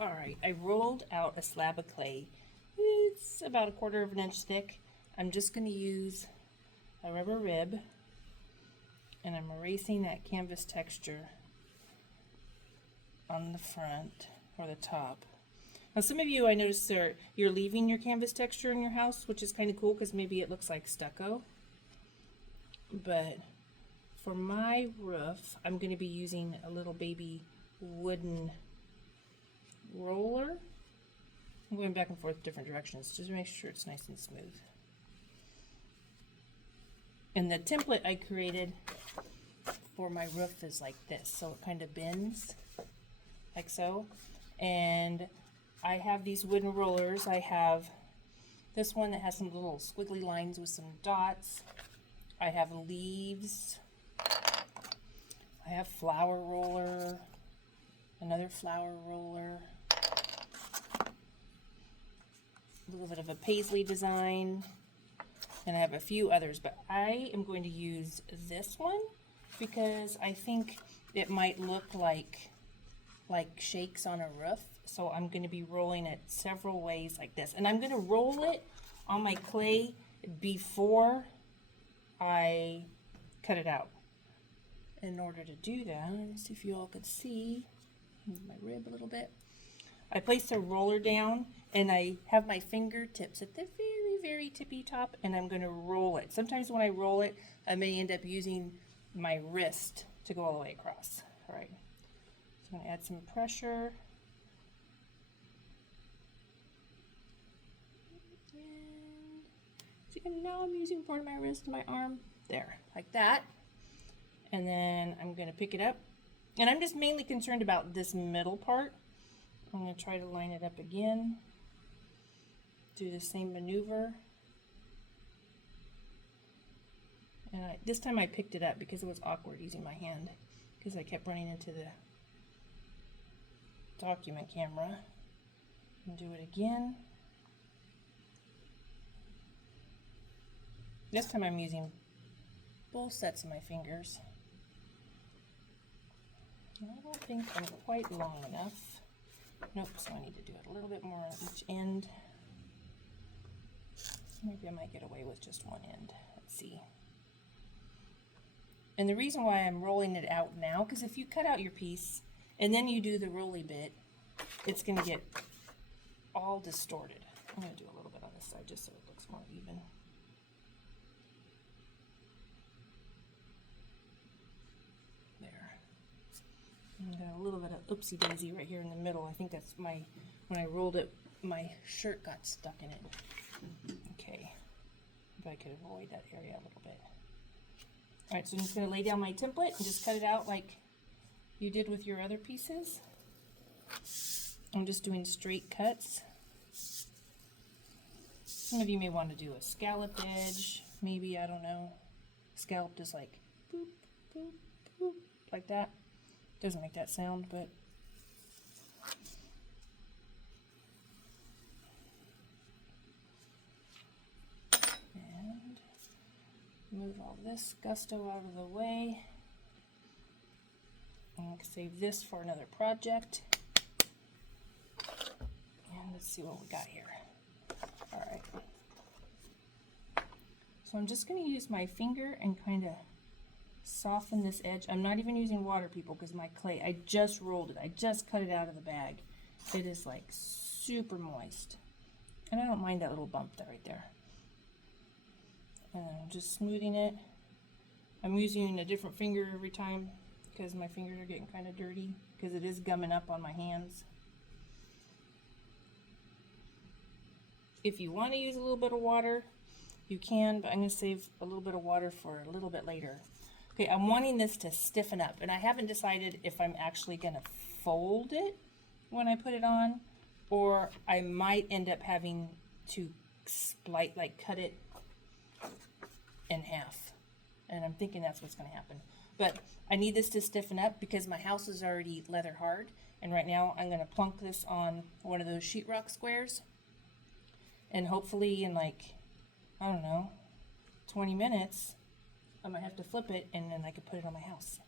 All right, I rolled out a slab of clay. It's about 1/4 of an inch thick. I'm just going to use a rubber rib, and I'm erasing that canvas texture on the front or the top. Now some of you, I noticed, you're leaving your canvas texture in your house, which is kind of cool because maybe it looks like stucco. But for my roof, I'm going to be using a little baby wooden roller. I'm going back and forth different directions just to make sure it's nice and smooth. And the template I created for my roof is like this, so it kind of bends like so. And I have these wooden rollers. I have this one that has some little squiggly lines with some dots. I have leaves. I have flower roller, another flower roller, a little bit of a paisley design, and I have a few others, but I am going to use this one because I think it might look like shakes on a roof. So I'm going to be rolling it several ways like this, and I'm going to roll it on my clay before I cut it out. In order to do that, let's see if you all could see, move my rib a little bit. I place the roller down and I have my fingertips at the very, very tippy top, and I'm going to roll it. Sometimes when I roll it, I may end up using my wrist to go all the way across. All right, so I'm going to add some pressure. And so now I'm using part of my wrist and my arm. There, like that. And then I'm going to pick it up. And I'm just mainly concerned about this middle part. I'm going to try to line it up again. Do the same maneuver. And this time I picked it up because it was awkward using my hand, because I kept running into the document camera. And do it again. This time I'm using both sets of my fingers. I don't think I'm quite long enough. Nope, so I need to do it a little bit more on each end. Maybe I might get away with just one end. Let's see. And the reason why I'm rolling it out now, because if you cut out your piece and then you do the rolly bit, it's going to get all distorted. I'm going to do a little bit on this side just so it looks more even. And got a little bit of oopsie daisy right here in the middle. I think that's when I rolled it, my shirt got stuck in it. Okay, if I could avoid that area a little bit. All right, so I'm just going to lay down my template and just cut it out like you did with your other pieces. I'm just doing straight cuts. Some of you may want to do a scalloped edge, maybe, I don't know. Scalloped is like boop, boop, boop, like that. Doesn't make that sound, but and move all this gusto out of the way, and save this for another project. And let's see what we got here. All right, so I'm just going to use my finger and kind of soften this edge. I'm not even using water, people, because my clay, I just rolled it. I just cut it out of the bag. It is like super moist. And I don't mind that little bump right there. And I'm just smoothing it. I'm using a different finger every time because my fingers are getting kind of dirty because it is gumming up on my hands. If you want to use a little bit of water, you can, but I'm going to save a little bit of water for a little bit later. Okay, I'm wanting this to stiffen up, and I haven't decided if I'm actually going to fold it when I put it on, or I might end up having to cut it in half. And I'm thinking that's what's going to happen. But I need this to stiffen up because my house is already leather hard, and right now I'm going to plunk this on one of those sheetrock squares, and hopefully in like, I don't know, 20 minutes, I might have to flip it, and then I could put it on my house.